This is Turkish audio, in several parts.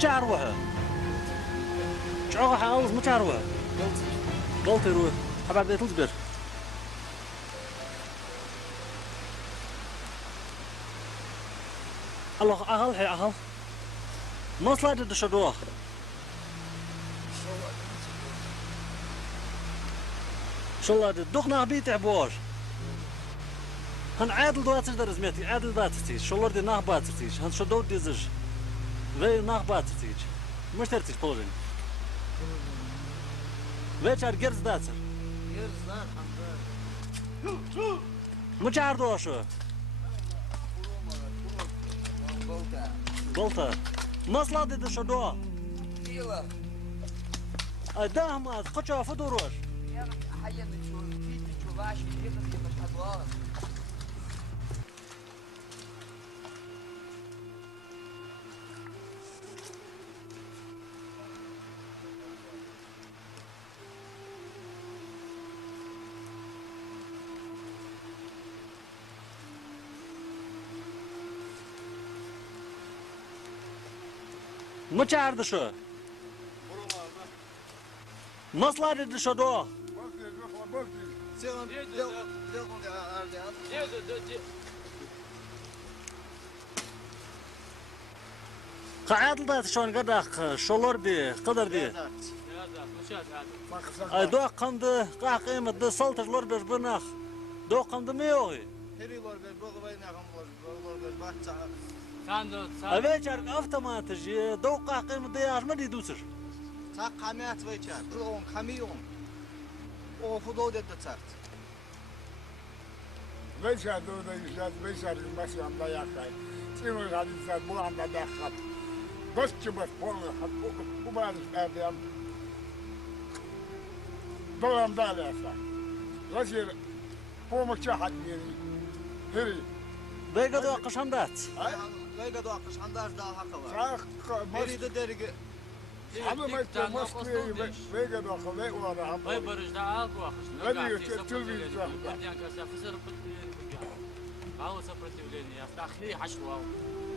مجاروها شعوها حاولز مجاروها قلتي روح حباب ديت الزبر الله أهل هي أهل مصلحة الشدوخ شو الله دخنا بيت عبور هن عادل دواتش درزميتي عادل داتتيش شو الله دي ناه باتتيش هن شو دو ديزج Ve nah batırtıç. Müştertiç polojin. Ve çar gerz datsır. Gerz lan hamda. Mıçar doşu. Golta. Nasıl dedi şu do? Dila. Ay dahmaz. Kaça fuduroş. Ya hayyan şu fit şu baş bir de baş adwa. Mıçar dışı. Nasıl dedi şu do? Qaadil da şon qadak şolor di qadar di. Ay do qamdı qaqim da saltırlar bir bınaq. Do qamdı mı yoğu? Heriler ver boğbayna gamlar ver bahça. Ay çar avtomatik do qaqim da yarma di dusur. Tak kamet ve çar. On kamyon. O fudo dedi çart. Veşer doğru işler, veşerin başında yakay. Sinir hadisler bu anda dakkat. Dostçu baş polu, bu bazı erdem. Doğam da alasa. Veşer, pomukça hadiyeri. Heri. Vega do qashandat. Vega do akış andar daha haka var. Heri de dergi. Ama mesela Moskva'yı vega do ve orada. Vay barışda al bu akış. Hadi işte televizyon. Yani kasa fısır هو سопротивление اخليه حشوه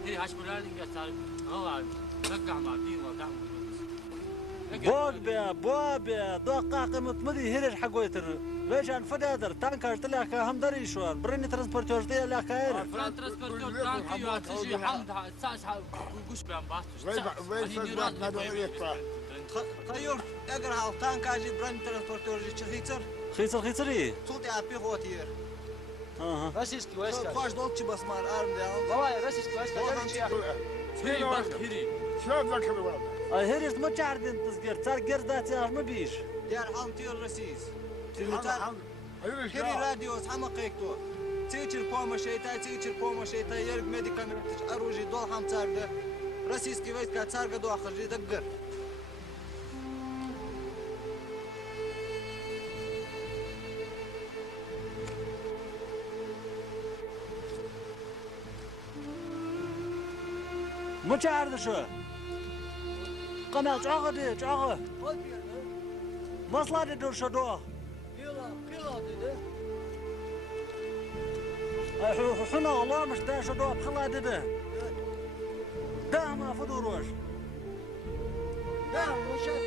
هي حشوه لازم يصير هو رجع مع دين وقع بوق بيا دو قاقم مدي هيرش حقويتر ويشان فدادر تانكر تلاك هم دري شوار برني ترانسبورتور دي لا خير فران ترانسبورتور تانكي وتجي حمد ساس قوش بيان باستش خيور اقرا تانكاجي برني ترانسبورتور خيصر صوتي ابي خوتير Российский войска. Ваш долчи басмар армия. Давай, российский войска. Хири бак хири. Şöyle zakılı var. Ay heriz mı çardın tızgır çar gerdatı mı bir Diğer hamtiyol resis. Hiri radyo hama qeykto. Çiçir poma şeyta yerg medikament aruji dol ham çardı. Российский войска çarga do axırcı dıggır. مو چارده شو قمل چاقه دی چاقه مصلا دی دور شو دو حنا الله مش دا شو دو بخلا دی ده ده ما فدوروش Da muşak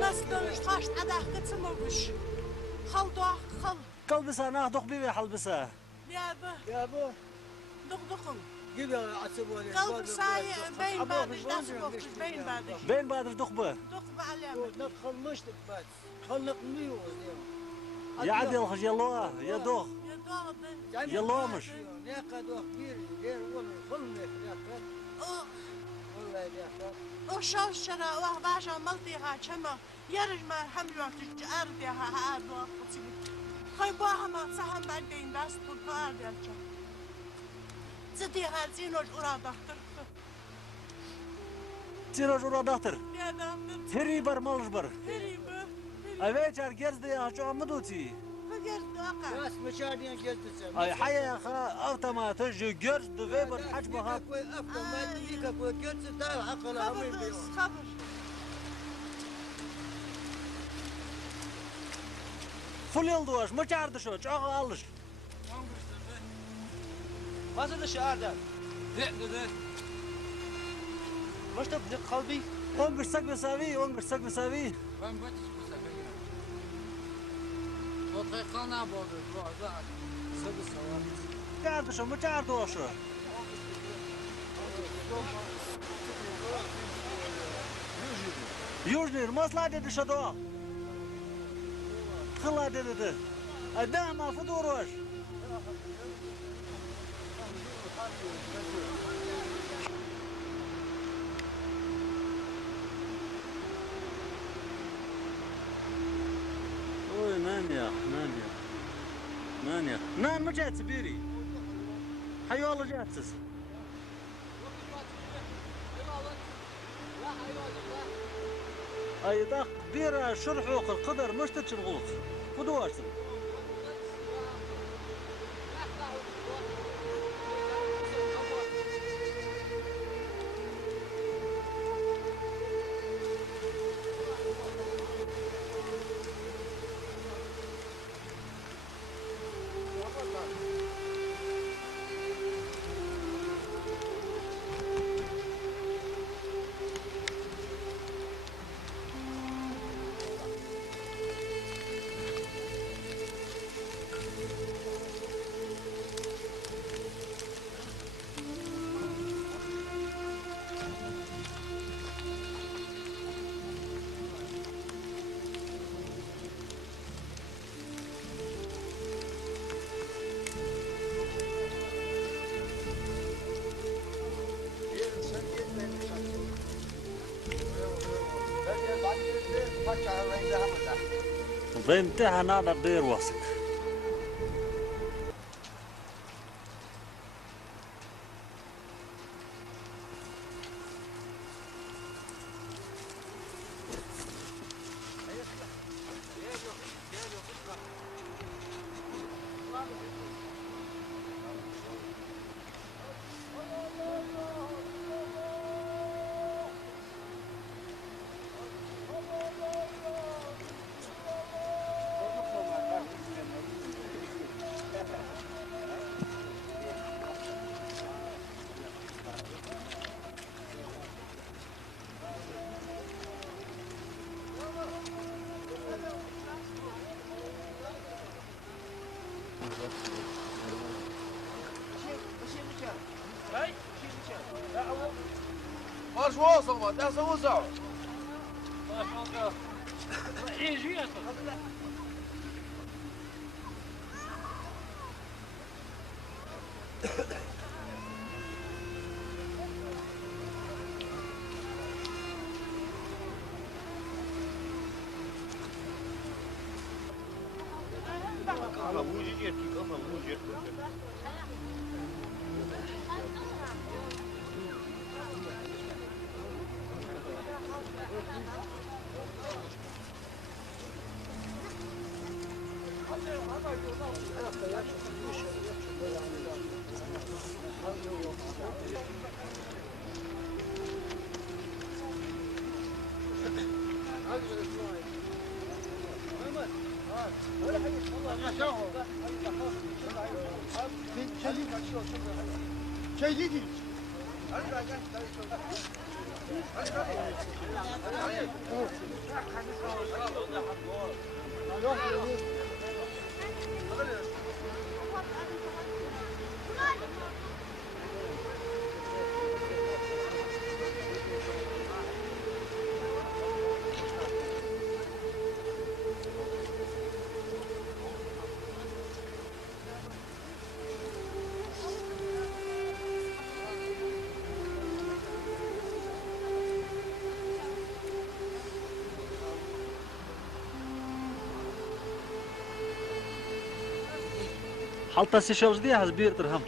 Nasıl dönüş taş adak kıtımırmış. Xal doğaq xal. قلبسا ناخدق بيبي حلبسا Ya bu. Ya bu. Dokun. Gibi açıp oluyor. Kaldı sahi beyin badış nasıl bokmuş beyin badış. Ben badır duh bu. Dokun alem. Ne kılmıştık bak. Kıllık mı yok diyor. Ya adil hış yallah ya duh. Ya doğdu. Yalamış. Ne kadar bir yer onu kılmak yakar. O Vallahi yakar. o şavşara o başa maltiha çama. Yarışma hamliyatı ardiha ha bu kutsi. Hay bahama saham ben beyin bas bu ardiha. Zedi hazin ol uradahtır. Tiraj ura dahtır. Ya dahtır. Teri bar malış bar. Heribe. Ave çar gezdi ya şu amaduti. Hadi daka. Yas meşardiyen gezdirsen. Ay haya ya ha avtomata ju gezdi ve bar hac baha. Avtomat bir kapı götür daha akıllı hamil diyor. Sabır. Full yıl duvaş mı çardı şu çok alış. Nasıl dışarıda? Ne dedi? Başta kalbi. 11 sak mesavi 11 sak mesavi. Ben baş kusakayım. O tıkana boğdu. Boğdu. Sabı savar. Çardı şu mu çardı o şu. Южный, масла dedi şu do. Kıla dedi. Adama fuduroş. Ой, Наня. Nan mı cetse biri? Hayı olacaksınız. Ay da bir şurh okul kadar müşteçin guluk. Bu duvarsın. Vente nada der wasık. Marş olsun var. Nasıl olsun? ايه جيت Şeyli değil. حالتا سيشوز دي هز بير ترهم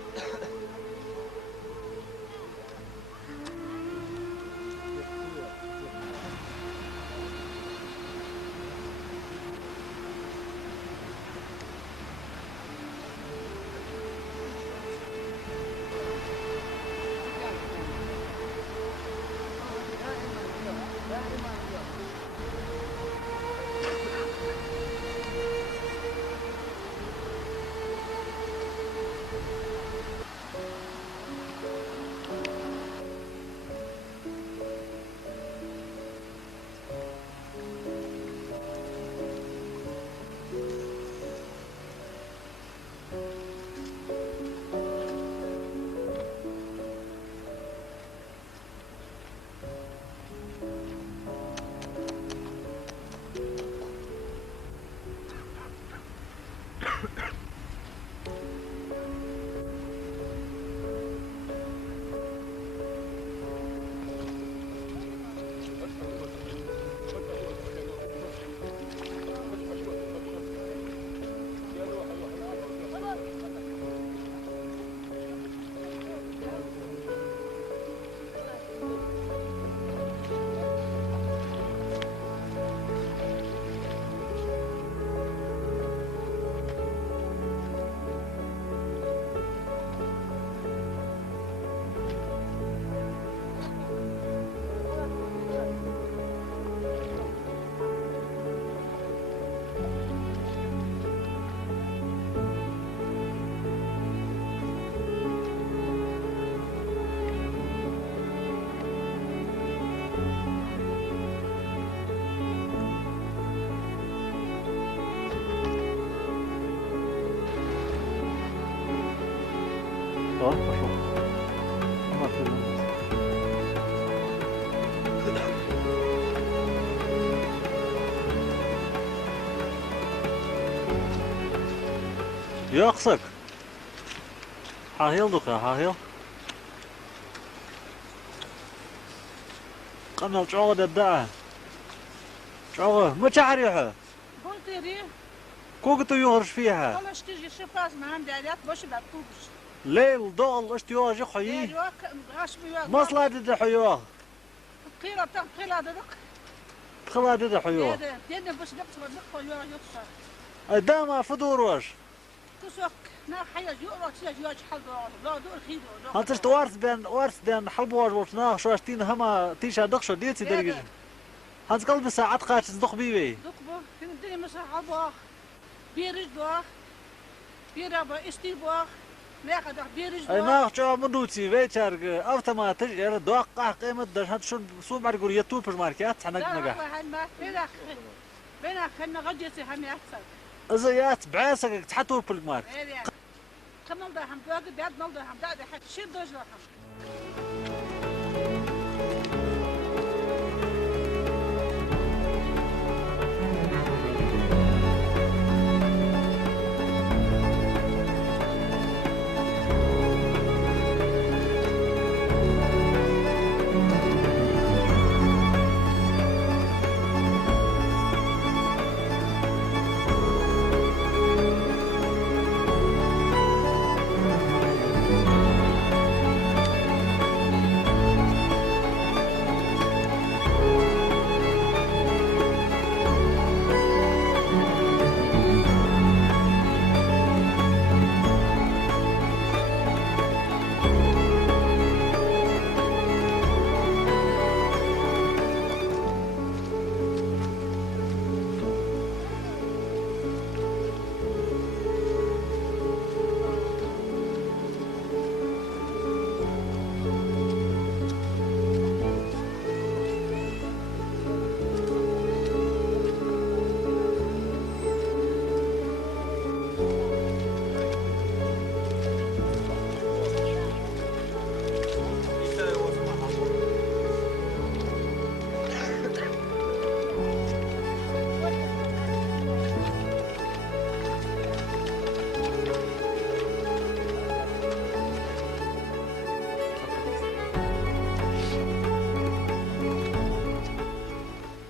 يقصك حاهيل دوكا حاهيل قنال جوغة الدعاء جوغة ما تعريها قلت لي كوكتو يهرش فيها والله اشتجي شفاز ما عندي عليات باش بطوبش ليل ضل اشتيواجي حيي الوقت غاشبي وقت مصلا دد حيوه قيلة دق خلا دد حيوه دينا باش نقص ونقص يقصر داما فدور واش كسوك نا حيا يقرا تيجي يجي حل لا دور خيدو هانتش وارث بين حلب واش وشنا شواشتين هما تيشا دقشو ديتي درجة هانت قلب ساعات قاتش دق بيبي دقبو كن الدنيا مسح عبا بيرج بوا بيرابا استي بوا لا قد بيرج اي بوا ناخ جو مدوتي ويتشارج اوتوماتيك ير دوقع قيمة دش هاد شو سو بعد يقول يتوب ماركات حنا نجح بينا خلنا غجتي هم يحصل ازيات بعاسك تحطوا بالمارك كمان ده هم باقي بعد ما ده هم ده حد شيء دوج رقم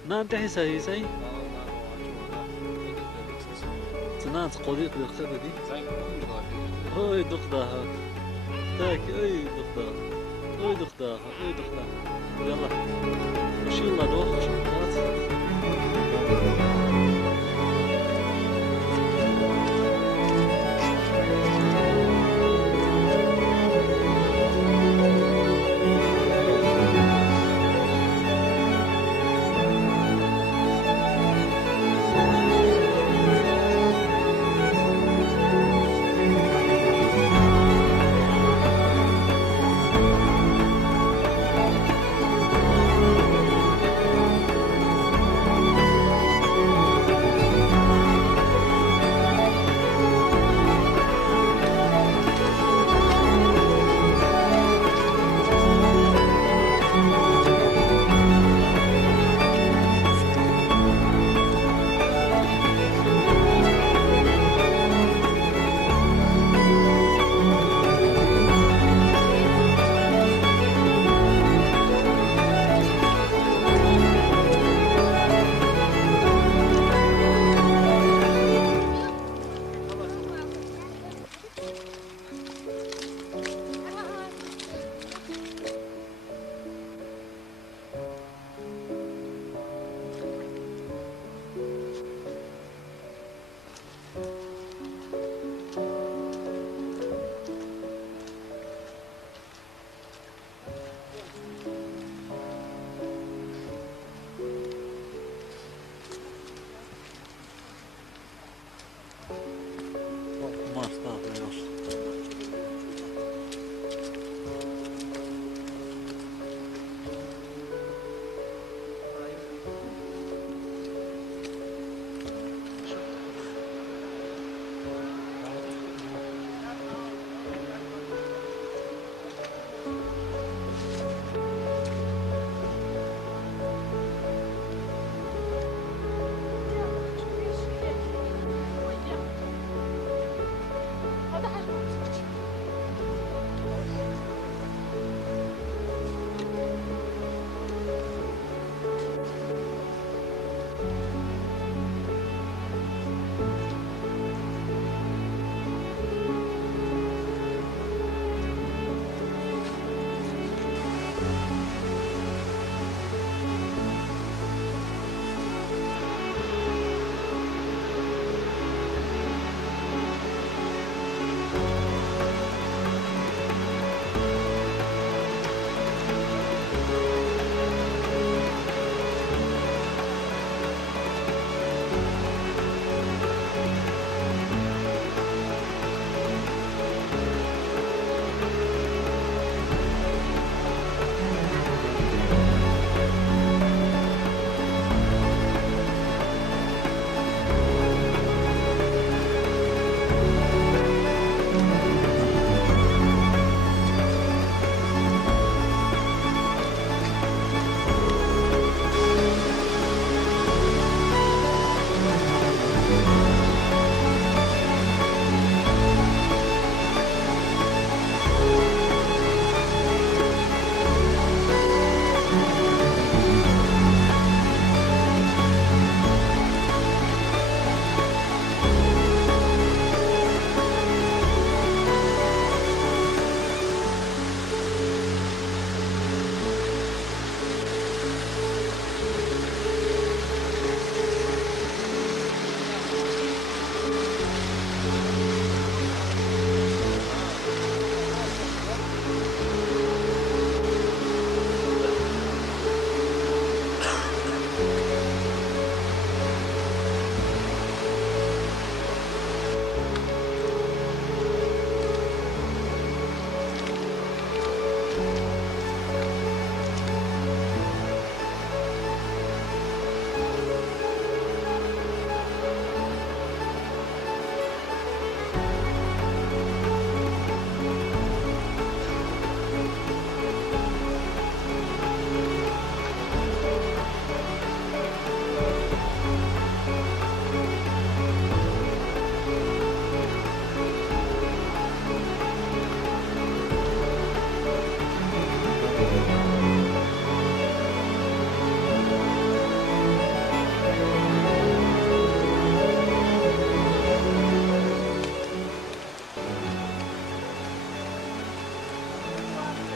نام تحي ساي ساي تنام هانس قوليت بالخدة دي زين هاي دقدها تاك اي دقدها اي دقدها اي دقدها يلا مش يلا دوخ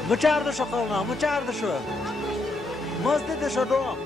Mıçardı şu koluna, mıçardı şu. Mızdı da şu doğum.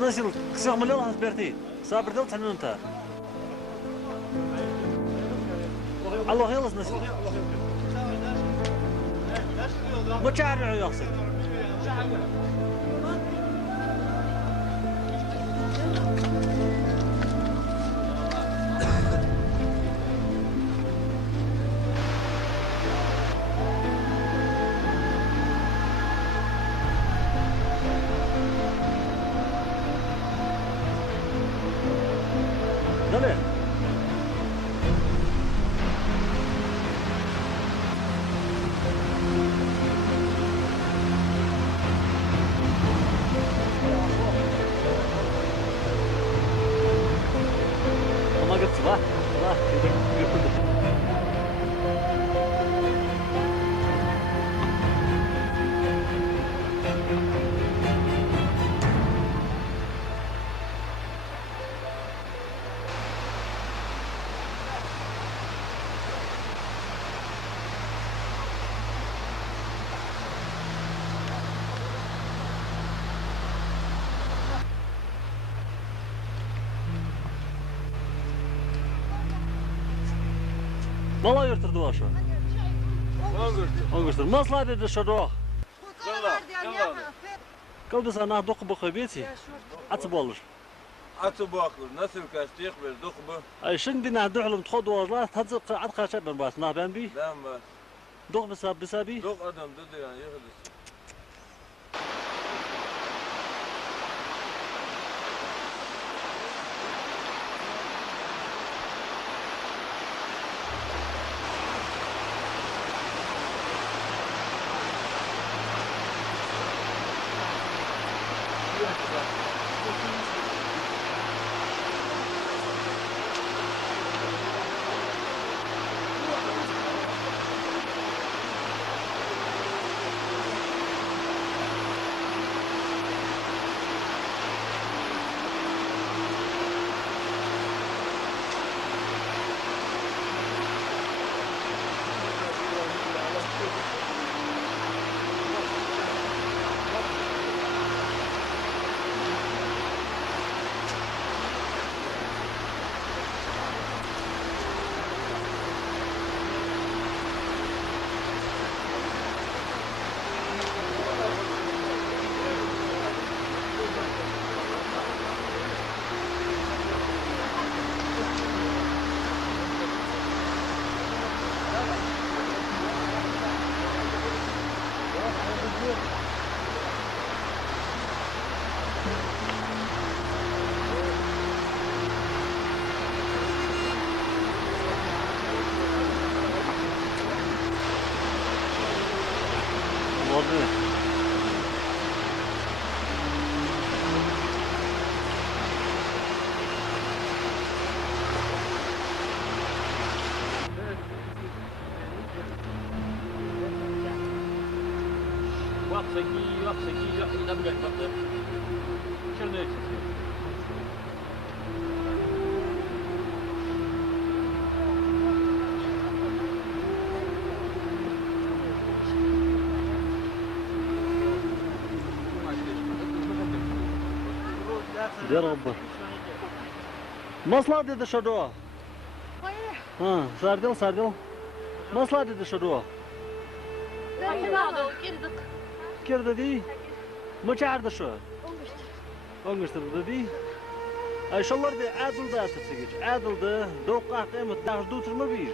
Nasıl kısa mı lan Berti? Sabır dal tanın ta. Allah yalnız nasıl? Mıçarı yoksa. Dale. Ama gitti va. Va. Mala yırtırdı o şu. Ongurtur. Masla dedi şu doğ. Kaldı sana doku bu kıybeti. Atı olur. Atı bakır, nasıl kaçtık bir dokbu. Ay şimdi ne du'lum txod varlar. Tazı at kaçar ben bas. Ne ben bi? Ben var. Dok besabi. Dok adam dedi yani yıkılır. Oldu. وقتي يدمج بطل شنو يكفي يا رب مصلحة دي شدوه ها ساردل مصلحة دي شدوه كيرد دي مشاعر شو أنقشتر دي أي شلر دي عادل ده تسجل عادل ده دوقع قيمة داخل دوتر ما بيج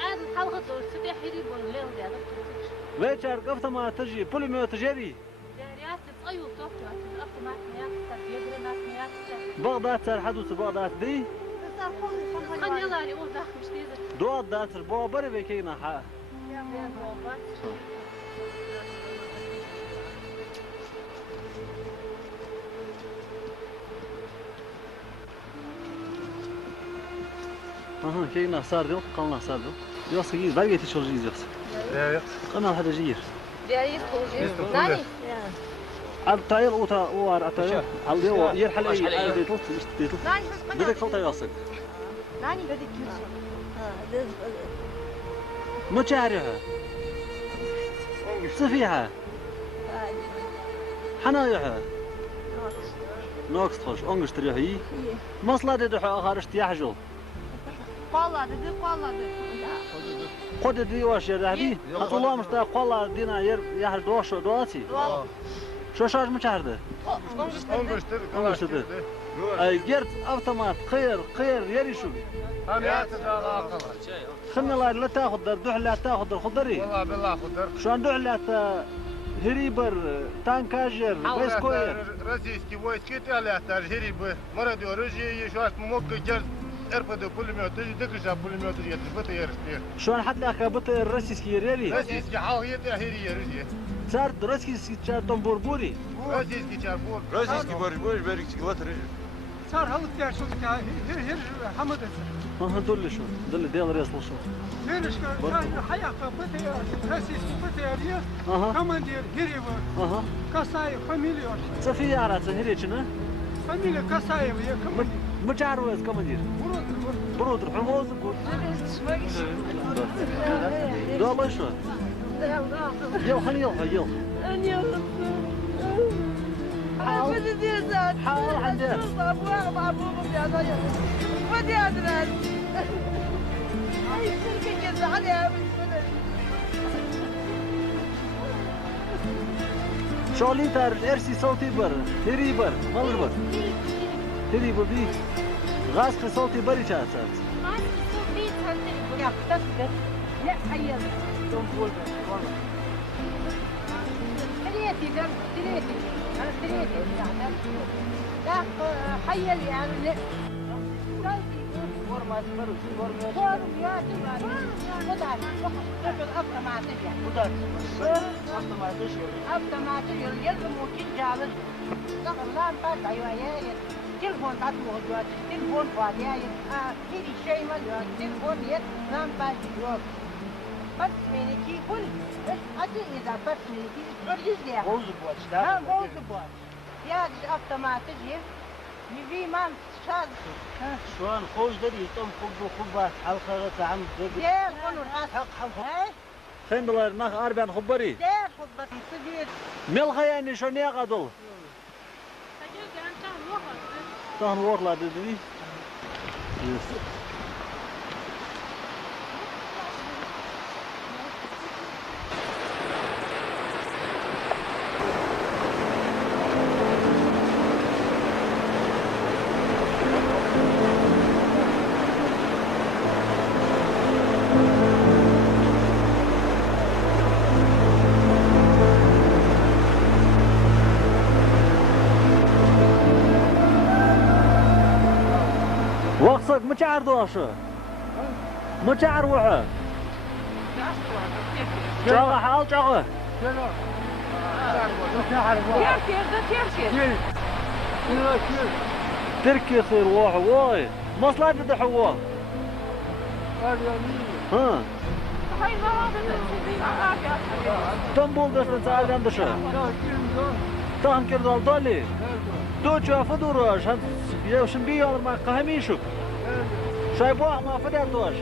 عادل حلقة سدي حريب ولا ليه ده ويشار قفت ما تجي بولي ما تجري جاريات أيوة توقع أكتر معك مياه يجري ناس مياه بغداد صار حدوث بغداد دي خلني يلا يقول ده مش تيزر دوات داتر بوا بري بكينا حا يا بابا aha كينا ساردل قلنا ساردل يوصل جيز بلقيت شو جيز يوصل قلنا هذا جير جاري خوجي ناني عاد تايل اوتا وار اتايل على هو يرحل اي ديتل ديتل بدك خلطه يوصل ناني بدك مشاعرها صفيحة حنايعها نوكس تخش انقش تريحي مصلة دي خارج تيحجل Qolladı, qolladı. خد دي واش يا دي الله مشتا قلا دينا يحج دوش دواتي شو شاش مشاعر انقش تري اي جرت اوتومات خير يري شو خلنا لا تاخذ دوح لا تاخذ الخضري والله بالله خضر شو عنده على هريبر تانكاجر بيسكوير российский войски тяли هريبر مرض оружие شو ممكن جرت ارفضوا пулемет دكشا пулемет يتبط يرسل شو انا حد لك بط الروسيسكي ريلي российский حاوية هيري روسيا صار روسيسكي صار تنبوربوري российский чарбур Российский борьбой берег чиглат режим. صار هلط يا شو هير حمد ها دول شو دول ديال ريس شو هيرش حياة بطيء رئيس بطيء اها كمان دير هيري اها كاساي فاميليا صفي عرات هريتشنا فاميليا كاساي ويا كمان مجاروز كمان برود حموز دول شو يو خلي يو حاول عندك شو ليتر الارسي صوتي بر تري بر مال بر تري بر دي غاسق صوتي بري شاسات لا حيل تريتي أنا تريتي يعني لا حيل يعني لا فورمات فورمات مدعم أبدا ما تجي أبدا ما تجي يلزم وكيل جابر لا نبات أيوة تلفون تعطوه دلوقتي تلفون فاضي هيدي شيء ما دلوقتي تلفون يد لا نبات دلوقتي بس منكي كل أدي إذا بس منكي ترجع ليه ها موز بوش يا أبدا ما تجي يبي ما شاد شلون خوش دري طم خبات حلقة عم يا كل حق خين دولار ناخ أربعين خبري يا خبط صغير ميل خياني شو نيقدل تهن ورلا ددني وقصك مشاعر دوشة مشاعر وحة جاغة حال جاغة تركي خير واحد واي مصلحة تدحوا ها تنبول دست نسال عندشة تهم كردو الدولي دو جوافة دوراش يوشن بيال ما قهميشك شايبوه ما فدال دوش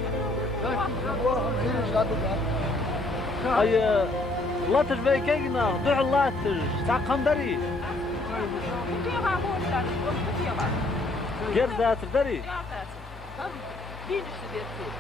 اي لاتش بيكينا دوح لاتش ساق خمدري Gel dağıtır deri. Tam bir işte dersi.